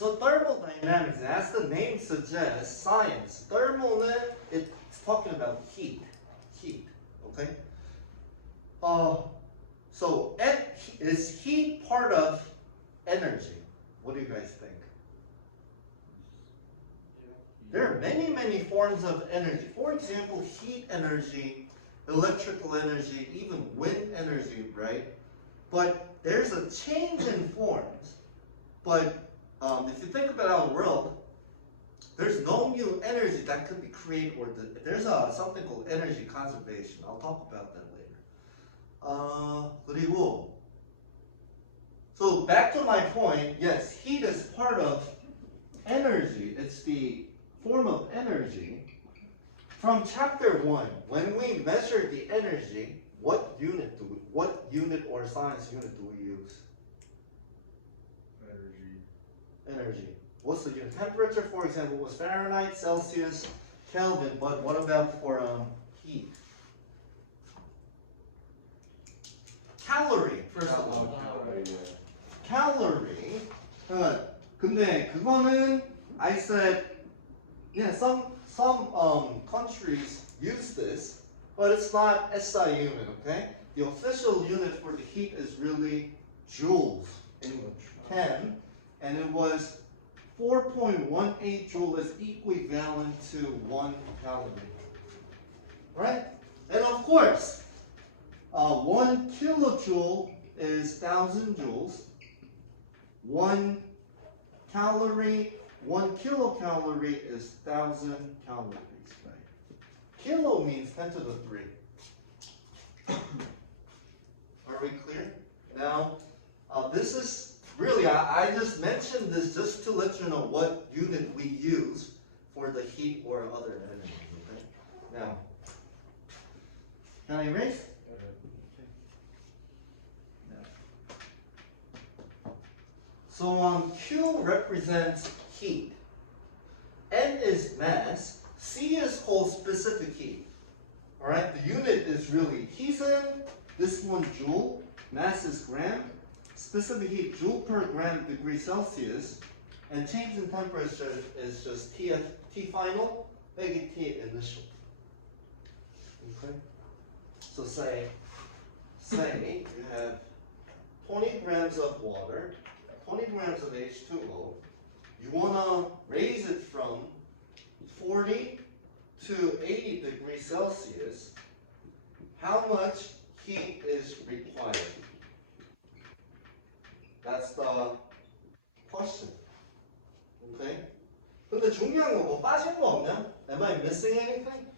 So thermodynamics, as the name suggests, science. Thermo는, it's talking about heat. Heat, okay? So is heat part of energy? What do you guys think? There are many, many forms of energy. For example, heat energy, electrical energy, even wind energy, right? But there's a change in forms. But if you think about our world, there's no new energy that could be created, or there's something called energy conservation. I'll talk about that later. 그리고, so back to my point, yes, heat is part of energy. It's the form of energy. From chapter 1, when we measure the energy, what unit or science unit do we use? Energy. What's the unit? Temperature, for example, was Fahrenheit, Celsius, Kelvin, but what about for heat? Calorie, first of all. Calorie. 근데 그거는 I said, yeah, some countries use this, but it's not SI unit, okay? The official unit for the heat is really joules in 10, and it was 4.18 joule is equivalent to 1 calorie. Right? And of course, 1 kilojoule is 1,000 joules. 1 kilocalorie is 1,000 calories. Right? Kilo means 10 to the 3. Are we clear? Now, this is really, I just mentioned this just to let you know what unit we use for the heat or other energy. Okay? Now, can I erase? So Q represents heat. N is mass. C is called specific heat. All right, the unit is really Heat. This one joule. Mass is gram. Specific heat joule per gram degree Celsius. And change in temperature is just T final, big T initial. Okay. So say you have 20 grams of water. 20 grams of H2O, you want to raise it from 40 to 80 degrees Celsius. How much heat is required? That's the question. Okay? 근데 중요한 거 뭐 빠진 거 없냐? Am I missing anything?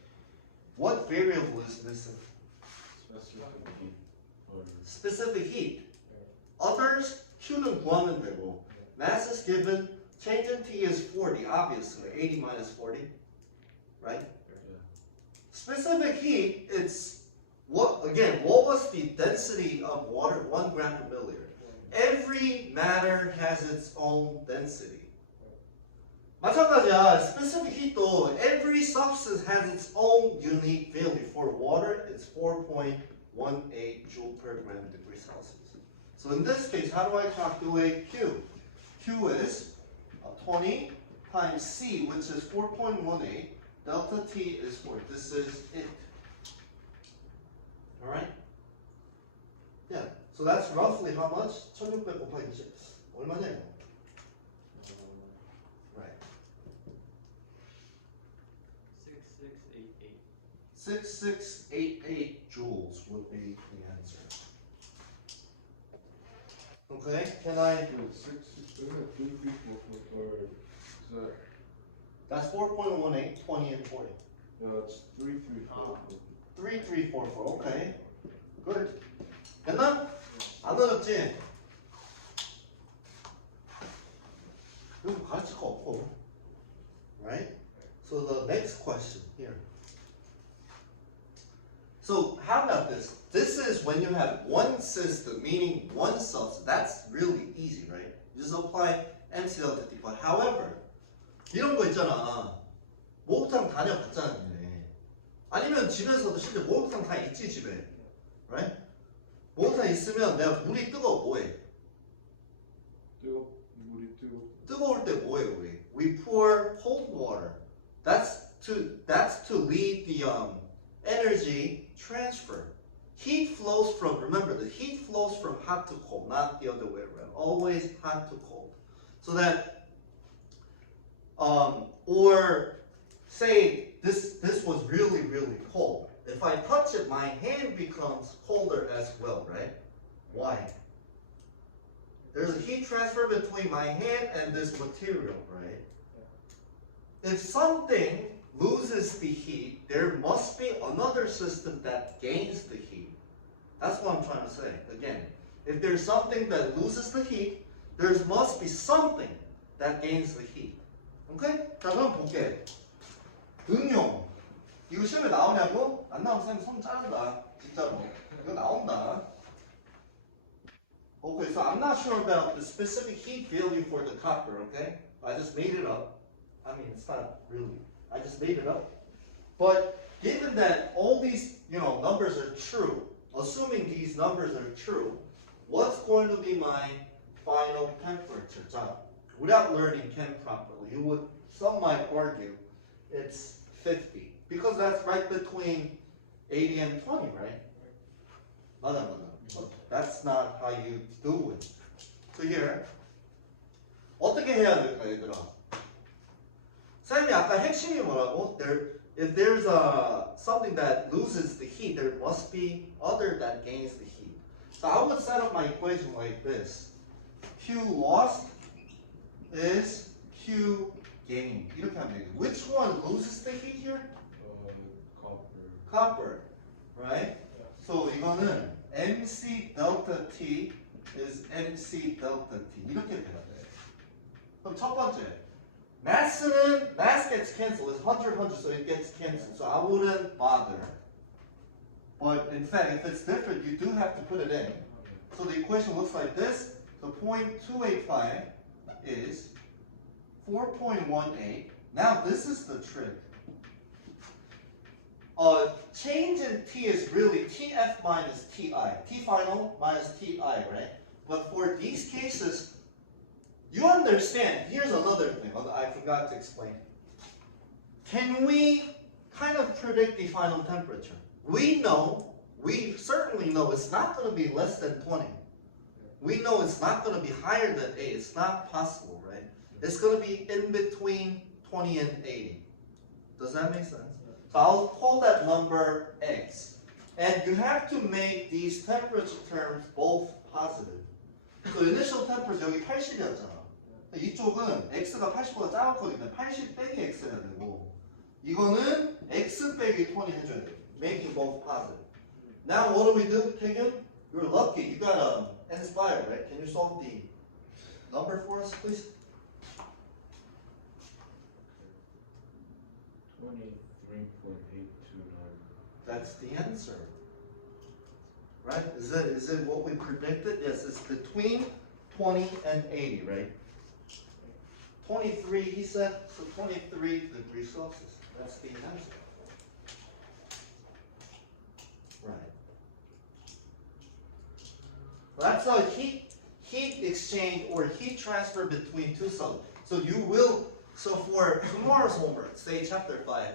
What variable is missing? Specific heat. Others? Q는 구하면 되고, mass is given, change in T is 40, obviously, 80 minus 40, right? Yeah. Specific heat, it's, what was the density of water, 1 gram per milliliter? Every matter has its own density. 마찬가지야, specific heat도, every substance has its own unique value. For water, it's 4.18 joule per gram degree Celsius. So in this case, how do I calculate Q? Q is 20 times C, which is 4.18. Delta T is 4. This is it. All right? Yeah. So that's roughly how much? 1600 곱하기 20. 얼마냐 이거? Right. 6688. 6688 joules would be the answer. Okay, can I? That's 4.18, 20 and 40. No, it's 3344. 3344, okay. Good. 됐나? 안 어렵지? 이거 가르칠 거 없고. Right? So the next question here. So how about this? This is when you have one system, meaning one substance. That's really easy, right? You just apply MC delta T. But however, 이런 거 있잖아. 목욕탕 다녀봤잖아, 니네. 아니면 집에서도 실제 목욕탕 다 있지, 집에. Right? 목욕탕 있으면 내가 물이 뜨거워, 뭐해? 물이 뜨거워. 뜨거울 때 뭐예요 우리? We pour cold water. That's to lead the energy transfer. Heat flows from, remember, the heat flows from hot to cold, not the other way around. Always hot to cold. So that, or say this was really, really cold. If I touch it, my hand becomes colder as well, right? Why? There's a heat transfer between my hand and this material, right? If something loses the heat, there must be another system that gains the heat. That's what I'm trying to say. Again, if there's something that loses the heat, there must be something that gains the heat. Okay? 자, 그럼 볼게. 응용. 이거 시험에 나오냐고? 안 나오면 쌤 손 자른다. 진짜로. 이거 나온다. Okay, so I'm not sure about the specific heat value for the copper, okay? I just made it up. I mean, it's not really. I just made it up. But given that all these, numbers are true, assuming these numbers are true, what's going to be my final temperature? 자, without learning chem properly, some might argue it's 50 because that's right between 80 and 20, right? 맞아. That's not how you do it. So here, 어떻게 해야 될까, 얘들아? 쌤이 아까 핵심이 뭐라고? If there's something that loses the heat, there must be other that gains the heat. So I would set up my equation like this. Q lost is Q gained. 이렇게 하면 되겠네. Which one loses the heat here? Copper, right? So 이거는 MC delta T is MC delta T. 이렇게 돼야 돼. 그럼 첫 번째. mass gets canceled. It's 100, so it gets canceled. So I wouldn't bother. But in fact, if it's different, you do have to put it in. So the equation looks like this. So 0.285 is 4.18. Now this is the trick. Change in T is really TF minus TI. T final minus TI, right? But for these cases, you understand, here's another thing I forgot to explain. Can we kind of predict the final temperature? We certainly know it's not going to be less than 20. We know it's not going to be higher than 8. It's not possible, right? It's going to be in between 20 and 80. Does that make sense? So I'll call that number X. And you have to make these temperature terms both positive. So initial temperature 여기 80이었잖아. 이쪽은 x가 80보다 작을 거거든요. 80 빼기 x 해야 되고 이거는 x 빼기 20 해줘야 돼. Making both positive. Now what do we do, Taegyun? You're lucky. You got Inspire, right? Can you solve the number for us, please? 23.829. That's the answer. Right? Is it what we predicted? Yes, it's between 20 and 80, right? 23, he said, so 23 degrees Celsius. That's the answer. Right. That's a heat exchange or heat transfer between two solids. So for tomorrow's homework, say chapter 5,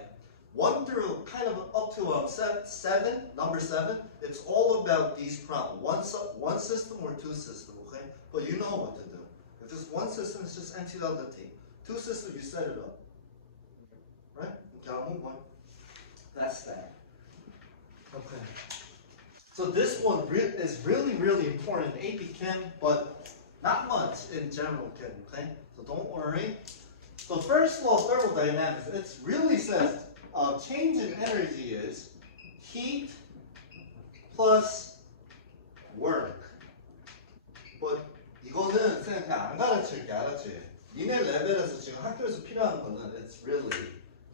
1 through kind of up to 7, number 7, it's all about these problems. One system or two systems, okay? But you know what to do. If it's one system, it's just NT delta T. Two systems, you set it up. Right? Okay, I'll move on. That's that. Okay. So this one is really, really important in AP Chem, but not much in general Chem, okay? So don't worry. So first law of thermodynamics, it really says change in energy is heat plus work. But 이거는 쌤 그냥 안 가르칠게, 알았지? 니네 레벨에서 지금 학교에서 필요한 거는 it's really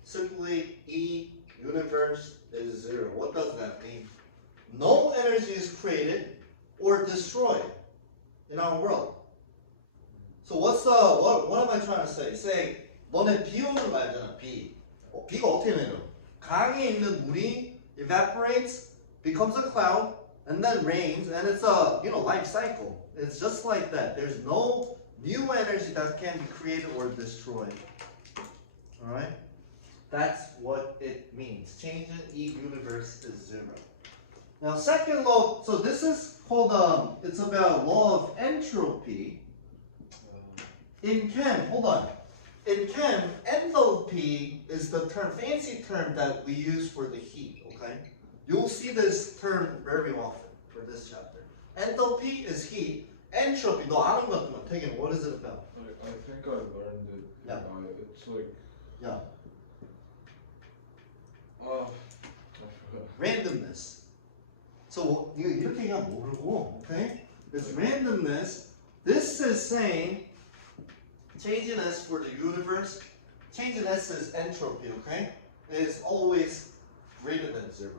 simply E universe is 0. What does that mean? No energy is created or destroyed in our world. So what am I trying to say? Say 너네 비 오는 거 알잖아, 비. 비가 어떻게 내려? 강에 있는 물이 evaporates, becomes a cloud, and then rains, and it's a life cycle. It's just like that. There's no new energy that can be created or destroyed. Alright? That's what it means. Change in E universe is 0. Now second law, so this is called, it's about law of entropy. In chem, hold on. In chem, enthalpy is the term, fancy term that we use for the heat, okay? You'll see this term very often for this chapter. Enthalpy is heat. Entropy, 너 아는 것 같구만. 태균, what is it about? I think I learned it. Yeah. It's like Yeah. I forgot. Randomness. So 이거 이렇게 그냥 모르고, okay? It's randomness. This is saying change in S for the universe. Change in S is entropy, okay? Is always greater than 0.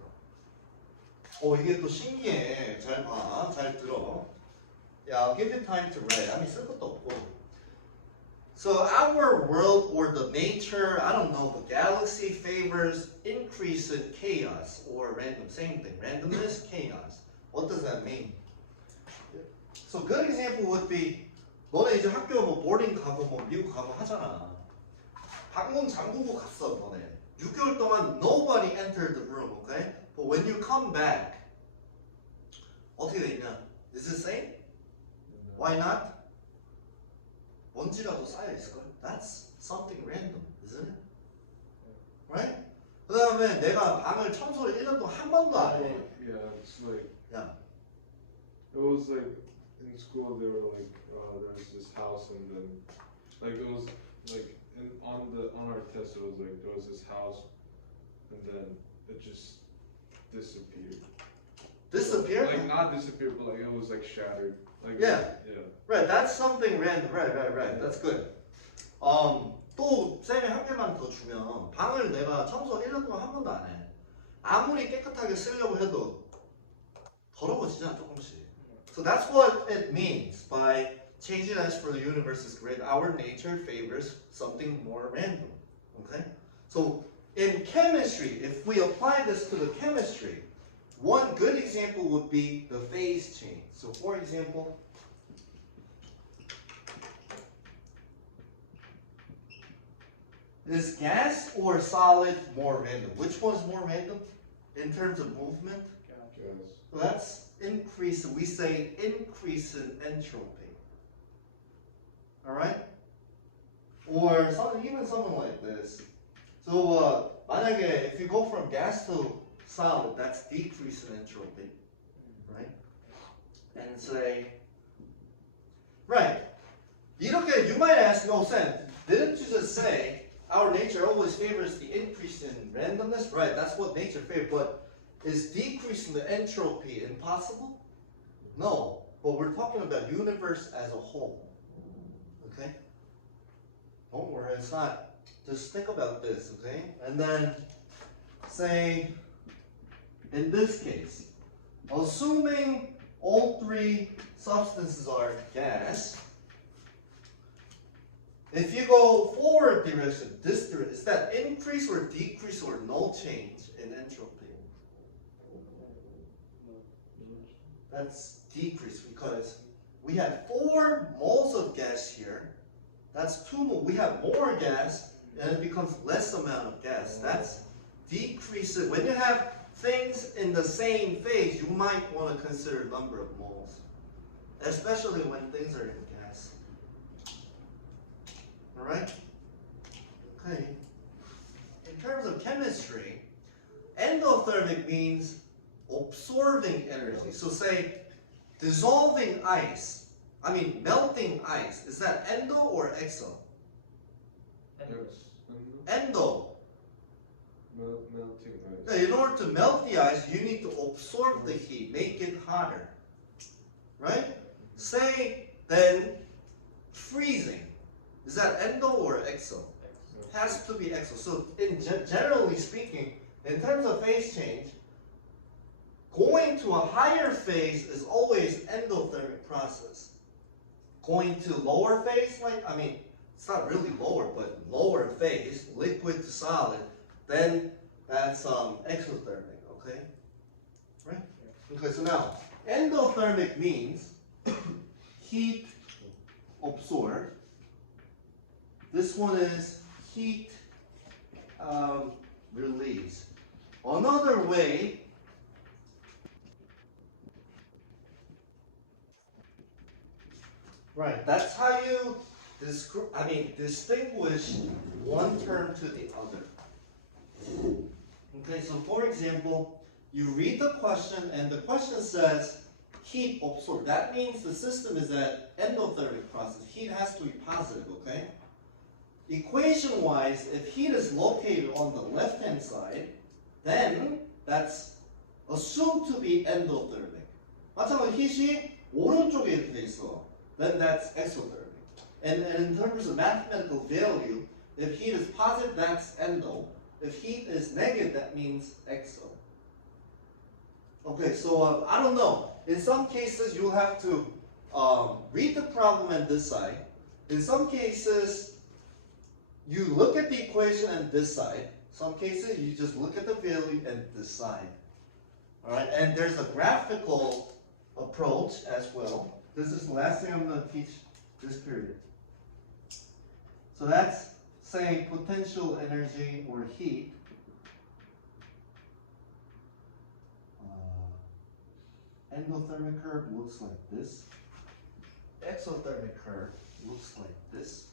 이게 또 신기해. 잘 봐, 잘 들어. Yeah, I'll give you time to write. 아니 쓸 것도 없고. So our world or the nature, I don't know, the galaxy favors increase in chaos or random. Same thing. Randomness, chaos. What does that mean? So good example would be 너네 이제 학교 뭐 보딩 가고 뭐 미국 가고 하잖아. 방문 잠그고 갔어 너네. 6개월 동안 nobody entered the room, okay? But when you come back, 어떻게 돼 있냐? Is it same? Why not? 먼지라도 쌓여 있을걸? That's something random, isn't it? Right? 그 다음에 내가 방을 청소를 1년 동안 한 번도 안 해. Yeah, it's like Yeah. it was like in school they were like there was this house and then like it was like on our test it was like there was this house and then it just disappeared. Disappear? Like not disappeared but like it was like shattered. Like Yeah. Yeah. Right, that's something random. Right. That's good. 또 쌤이 한 개만 더 주면 방을 내가 청소 1년 동안 한 번도 안 해. 아무리 깨끗하게 쓰려고 해도 더러워지잖아 조금씩. So that's what it means by changing S for the universe is great. Our nature favors something more random. Okay? So in chemistry, if we apply this to the chemistry, one good example would be the phase change. So for example, is gas or solid more random? Which one's more random in terms of movement? Gas. So that's increase, we say increase in entropy. Alright? Or even something like this. So 만약에 if you go from gas to solid, that's decrease in entropy. Right? And say, right. 이렇게 you might ask, oh Sam, didn't you just say our nature always favors the increase in randomness? Right, that's what nature favors, but is decreasing the entropy impossible? No, but we're talking about universe as a whole. Okay? Don't worry, it's not. Just think about this, okay? And then say, in this case, assuming all three substances are gas, if you go forward direction, this direction, is that increase or decrease or no change in entropy? That's decrease because we have 4 moles of gas here. That's 2 moles. We have more gas and it becomes less amount of gas. That's decrease. When you have things in the same phase, you might want to consider number of moles, especially when things are in gas. Alright? Okay. In terms of chemistry, endothermic means absorbing energy. So say dissolving ice, melting ice, is that endo or exo? Endo. Melting ice. Yeah, in order to melt the ice, you need to absorb the heat, make it hotter. Right? Say then freezing. Is that endo or exo? It has to be exo. So generally speaking, in terms of phase change, going to a higher phase is always endothermic process. Going to lower phase, it's not really lower, but lower phase, liquid to solid, then that's exothermic, okay? Right? Okay, so now, endothermic means heat absorbed. This one is heat release. Another way right, that's how you distinguish one term to the other. Okay, so for example, you read the question and the question says heat absorbed. That means the system is at endothermic process. Heat has to be positive, okay? Equation-wise, if heat is located on the left-hand side, then that's assumed to be endothermic. 마찬가지로 heat이 오른쪽에 이렇게 돼 있어. Then that's exothermic. And in terms of mathematical value, if heat is positive, that's endo. If heat is negative, that means exo. Okay, so I don't know. In some cases, you'll have to read the problem and decide. In some cases, you look at the equation and decide. Some cases, you just look at the value and decide. All right, and there's a graphical approach as well. This is the last thing I'm going to teach this period. So that's saying potential energy or heat. Endothermic curve looks like this. Exothermic curve looks like this.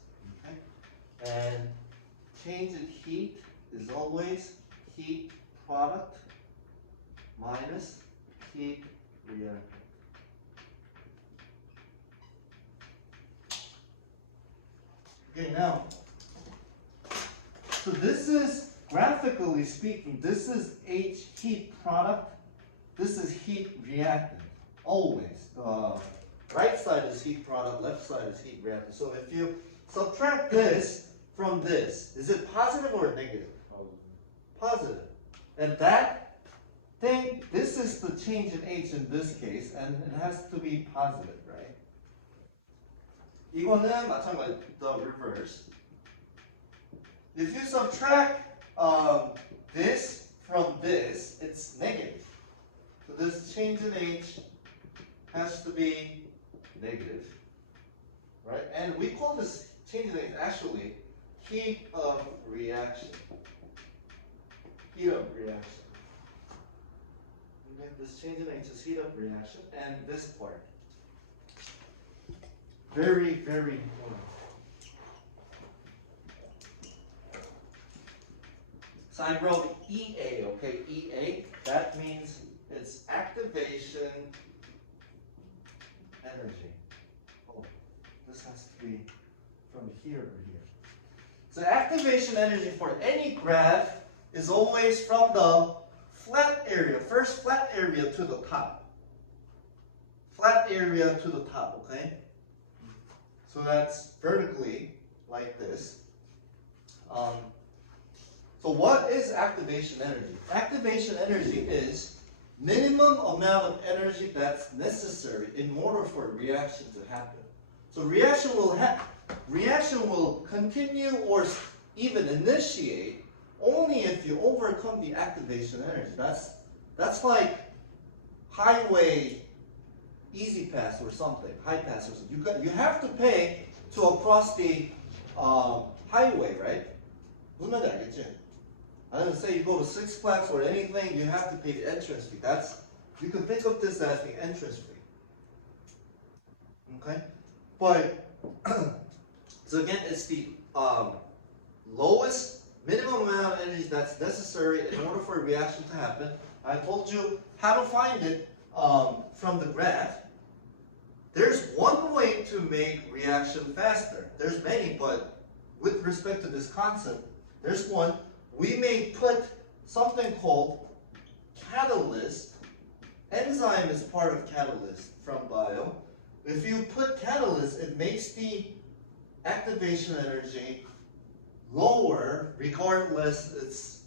Okay? And change in heat is always heat product minus heat reactant. Okay, now, so this is, graphically speaking, this is H heat product, this is heat reactant, always. The right side is heat product, left side is heat reactant. So if you subtract this from this, is it positive or negative? Positive. And that thing, this is the change in H in this case, and it has to be positive, right? 이거는 마찬가지, the reverse. If you subtract this from this, it's negative. So this change in H has to be negative, right? And we call this change in H actually heat of reaction. Heat of reaction. Okay, this change in H is heat of reaction, and this part. Very, very important. So I wrote EA, okay? EA, that means it's activation energy. Oh, this has to be from here to here. So activation energy for any graph is always from the flat area, first flat area to the top. Flat area to the top, okay? So that's vertically like this. So what is activation energy? Activation energy is minimum amount of energy that's necessary in order for a reaction to happen. So reaction will continue or even initiate only if you overcome the activation energy. That's like highway easy pass or something, high pass or something. You have to pay to cross the highway, right? 무슨 말인지 알겠지? I didn't say you go to Six Flags or anything, you have to pay the entrance fee. You can think of this as the entrance fee. Okay? But, so again, it's the lowest minimum amount of energy that's necessary in order for a reaction to happen. I told you how to find it from the graph. There's one way to make reaction faster. There's many, but with respect to this concept, there's one. We may put something called catalyst. Enzyme is part of catalyst from bio. If you put catalyst, it makes the activation energy lower regardless it's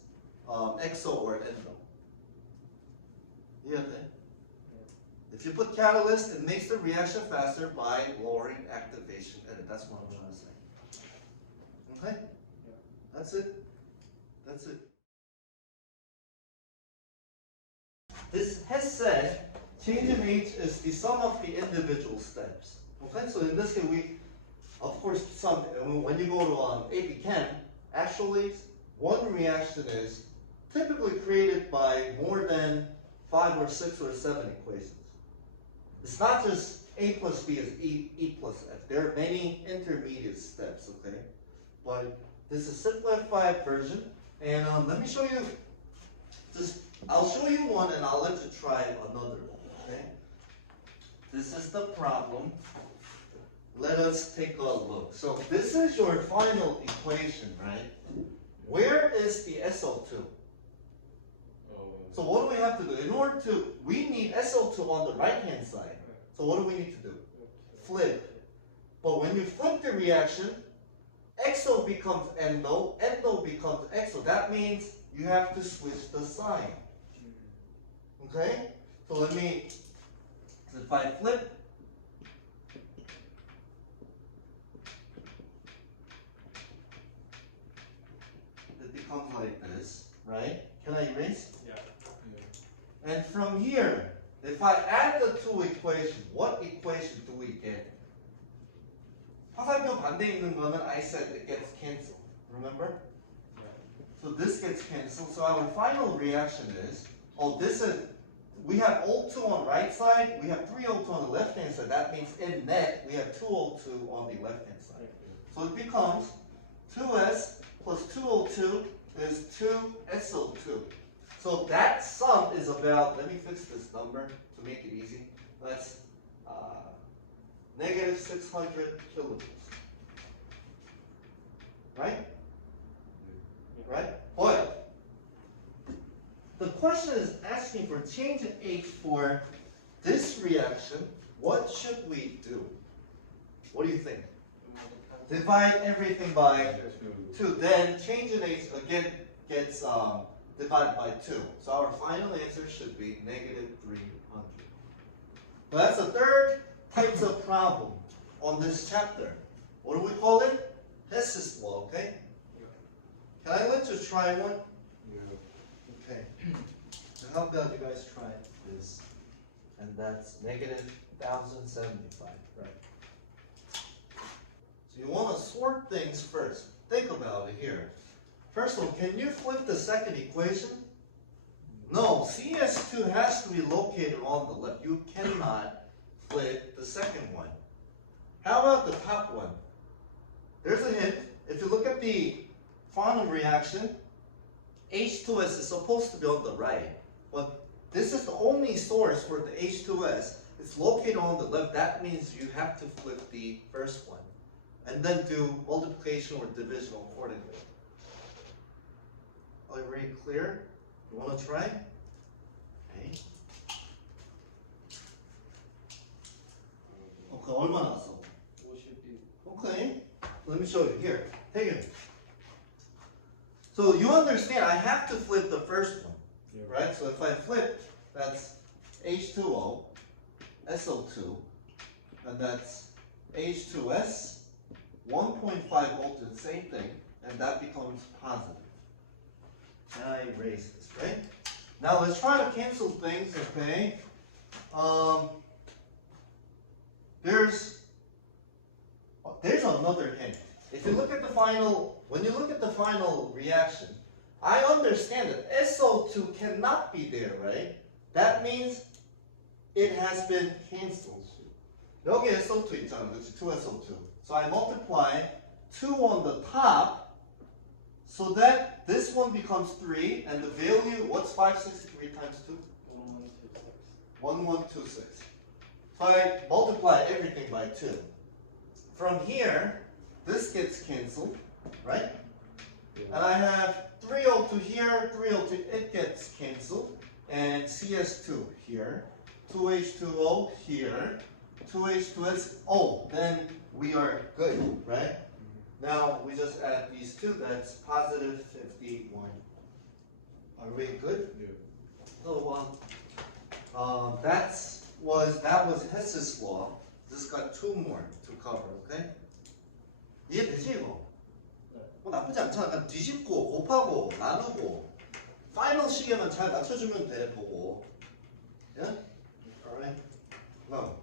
exo or endo. You understand? If you put catalyst, it makes the reaction faster by lowering activation energy. That's what I'm trying to say. Okay? That's it. That's it. This has said change in H is the sum of the individual steps. Okay, so in this case, of course, when you go to AP Chem, actually, one reaction is typically created by more than 5 or 6 or 7 equations. It's not just A plus B is E plus F. There are many intermediate steps, okay? But this is simplified version. And let me show you, I'll show you one and I'll let you try another one, okay? This is the problem. Let us take a look. So this is your final equation, right? Where is the SO2? So what do we have to do? In order to, we need SO2 on the right-hand side. So what do we need to do? Flip. But when you flip the reaction, XO becomes endo, endo becomes XO. That means you have to switch the sign. Okay? So let me, so if I flip, it becomes like this, right? Can I erase? Yeah. And from here, if I add the two equations, what equation do we get? 화살표 반대 있는 거는 I said it gets canceled. Remember? So this gets canceled. So our final reaction is, we have O2 on the right side, we have 3O2 on the left hand side. That means in net, we have 2O2 on the left hand side. So it becomes 2S plus 2O2 is 2SO2. So that sum is about, let me fix this number to make it easy. That's negative 600 kilojoules. Right? Right? But the question is asking for change in H for this reaction. What should we do? What do you think? Divide everything by 2. Then change in H again gets divided by 2. So our final answer should be negative 300. So that's the third types of problem on this chapter. What do we call it? Hess's law, okay? Can I let you try one? Yeah. Okay. So how about you guys try this? And that's negative 1075, right? So you want to sort things first. Think about it here. First of all, can you flip the second equation? No, CS2 has to be located on the left. You cannot flip the second one. How about the top one? There's a hint. If you look at the final reaction, H2S is supposed to be on the right. But this is the only source for the H2S. It's located on the left. That means you have to flip the first one. And then do multiplication or division accordingly. Are you very clear? You want to try? Okay. Okay, 얼마 나왔어? 52. Okay. Let me show you. Here, take it. So you understand, I have to flip the first one, Yeah. right? So if I flip, that's H2O, SO2, and that's H2S, 1.5 volts, the same thing, and that becomes positive. And I erase this, right? Now let's try to cancel things, okay? There's another hint. If you look at the final, when you look at the final reaction, I understand that SO2 cannot be there, right? That means it has been canceled. 여기 SO2 있잖아, 그렇지? 2SO2. So I multiply 2 on the top, so that this one becomes 3, and the value, what's 563 times 2? 1126. So I multiply everything by 2. From here, this gets canceled, right? And I have 3O2 here, 3O2, it gets canceled. And CS2 here, 2H2O here, 2H2S, then we are good, right? Now we just add these two, that's positive 51. Are we good? Yeah. So that was Hess's law. Just got 2 more to cover, okay? 이해되지 이거? 뭐 나쁘지 않잖아. 그냥 뒤집고 곱하고 나누고 파이널 시계만 잘 맞춰주면 돼 보고. Yeah? Alright. Well.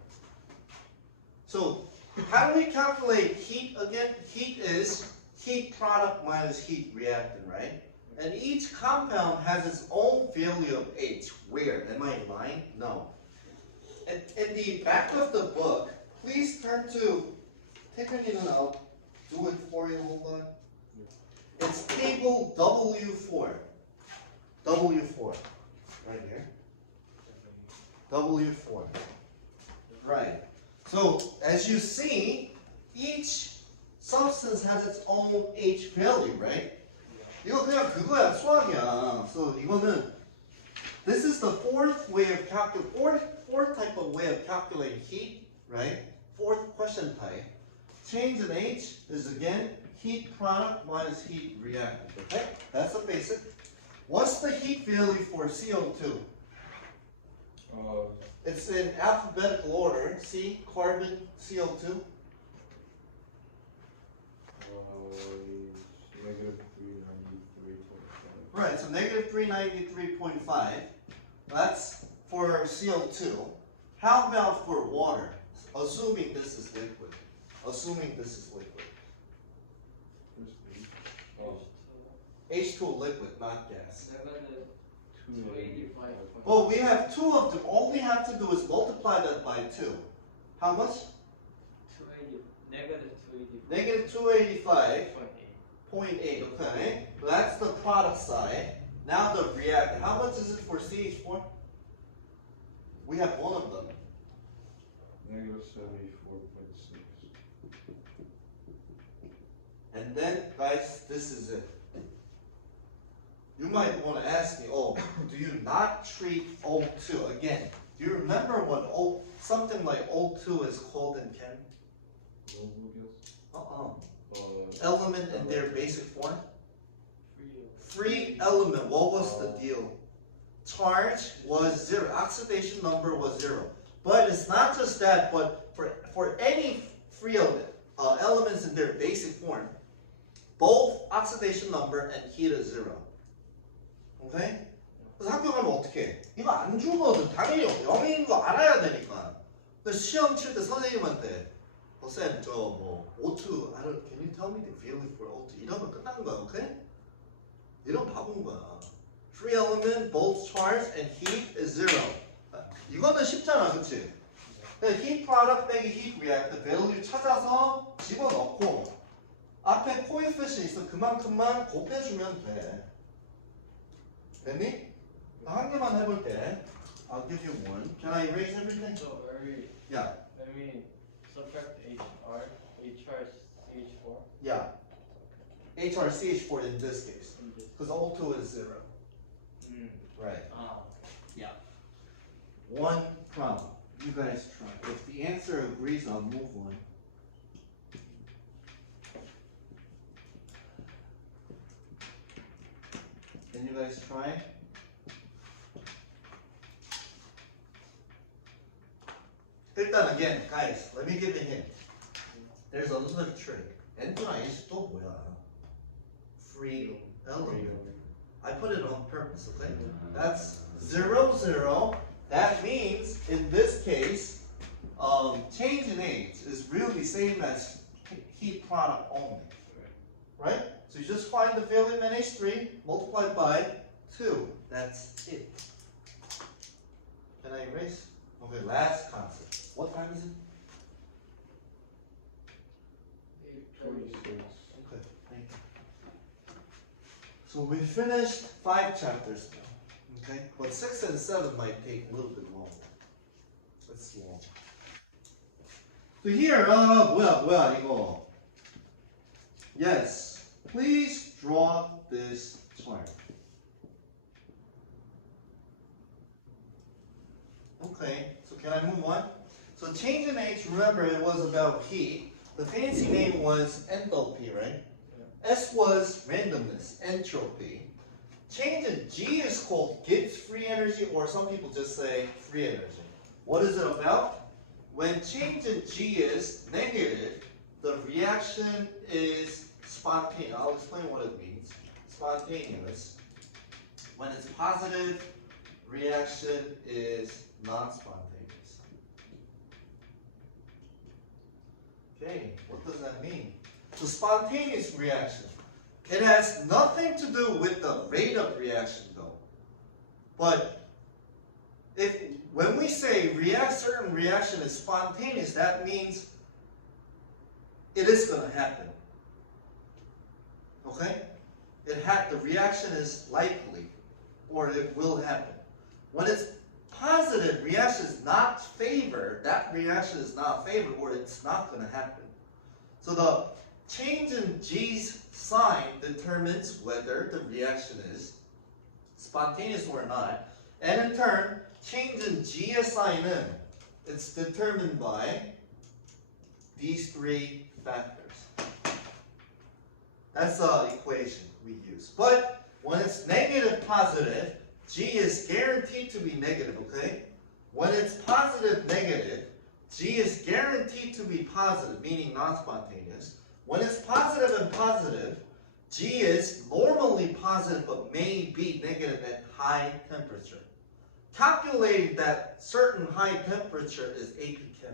So How do we calculate heat again? Heat is heat product minus heat reactant, right? And each compound has its own value of H. Where? Am I lying? No. In the back of the book, please turn to, 태균이는 I'll do it for you, hold on. It's table W4. W4. Right here. W4. Right. So, as you see, each substance has its own H value, right? 이거 그냥 그거야, 수학이야. So, 이거는, this is the fourth way of fourth type of way of calculating heat, right? Fourth question type. Change in H is again heat product minus heat reactant, okay? That's the basic. What's the heat value for CO2? It's in alphabetical order. See, carbon, CO2. Negative 393.5. Right, so negative 393.5. That's for CO2. How about for water? Assuming this is liquid. Assuming this is liquid. H2 liquid, not gas. Well, we have two of them. All we have to do is multiply that by 2. How much? 280. Negative 285.8. Okay. That's the product side. Now the reactant. How much is it for CH4? We have one of them. Negative 74.6. And then, guys, this is it. You might want to ask me, oh, do you not treat O2? Again, do you remember what something like O2 is called in chem? Element in their basic form? Free element. What was the deal? Charge was 0. Oxidation number was 0. But it's not just that, but for any free elements in their basic form, both oxidation number and heat is 0. 오케이? 그래서 학교 가면 어떻게 해? 이거 안 주거든. 당연히 0인 거 알아야 되니까. 그래서 시험 칠 때 선생님한테 쌤, 저 뭐 O2, can you tell me the value for O2? 이러면 끝나는 거야, 오케이? 이런 바본 거야. Free element, both charge and heat is 0. 이거는 쉽잖아, 그치? heat product 빼기 heat reactant value 찾아서 집어넣고 앞에 coefficient 있어 그만큼만 곱해주면 돼. 됐니? 한 개만 해볼게. I'll give you one. Can I erase everything? So Yeah. when we subtract HR CH4. Yeah. HRCH4 in this case. Because O2 is 0. Right. Yeah. One problem. You guys try. If the answer agrees, I'll move on. Can you guys try? 일단 again, guys, let me give you a hint. There's a little trick. N분의 A's 또 뭐야? Free element. I put it on purpose, okay? That's 0, 0. That means, in this case, change in H is really same as heat product only. Right? So you just find the value in NH3, multiplied by 2. That's it. Can I erase? Okay, last concept. What time is it? 26. Okay, thank you. So we finished 5 chapters now. Okay? But 6 and 7 might take a little bit longer. It's long. So here, 뭐야, 이거. Yes. Please draw this chart. Okay, so can I move on? So change in H, remember it was about heat. The fancy name was enthalpy, right? S was randomness, entropy. Change in G is called Gibbs free energy, or some people just say free energy. What is it about? When change in G is negative, the reaction is spontaneous. I'll explain what it means. Spontaneous. When it's positive, reaction is non-spontaneous. Okay, what does that mean? So spontaneous reaction. It has nothing to do with the rate of reaction though. But when we say certain reaction is spontaneous, that means it is going to happen. Okay? The reaction is likely, or it will happen. When it's positive, reaction is not favored, that reaction is not favored, or it's not going to happen. So the change in G's sign determines whether the reaction is spontaneous or not. And in turn, change in G's sign, it's determined by these three factors. That's the equation we use. But when it's negative positive, G is guaranteed to be negative, okay? When it's positive negative, G is guaranteed to be positive, meaning non-spontaneous. When it's positive and positive, G is normally positive but may be negative at high temperature. Calculating that certain high temperature is AP Chem,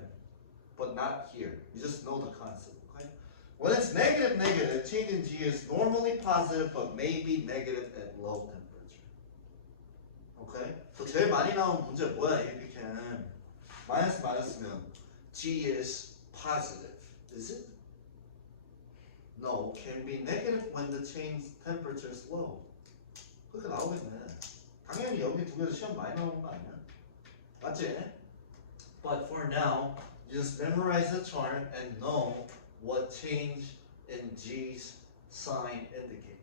but not here. You just know the concept, okay? When it's negative, negative, change in G is normally positive but may be negative at low temperature. Okay? So 제일 많이 나온 문제 뭐야, AP Chem? 마이너스 맞았으면 G is positive. Is it? No, can be negative when the change temperature is low. 그렇게 나오겠네. 당연히 여기 두 개도 시험 많이 나오는 거 아니야? 맞지? But for now, just memorize the chart and know what change in G's sign indicate.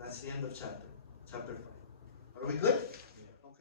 That's the end of chapter 5. Are we good?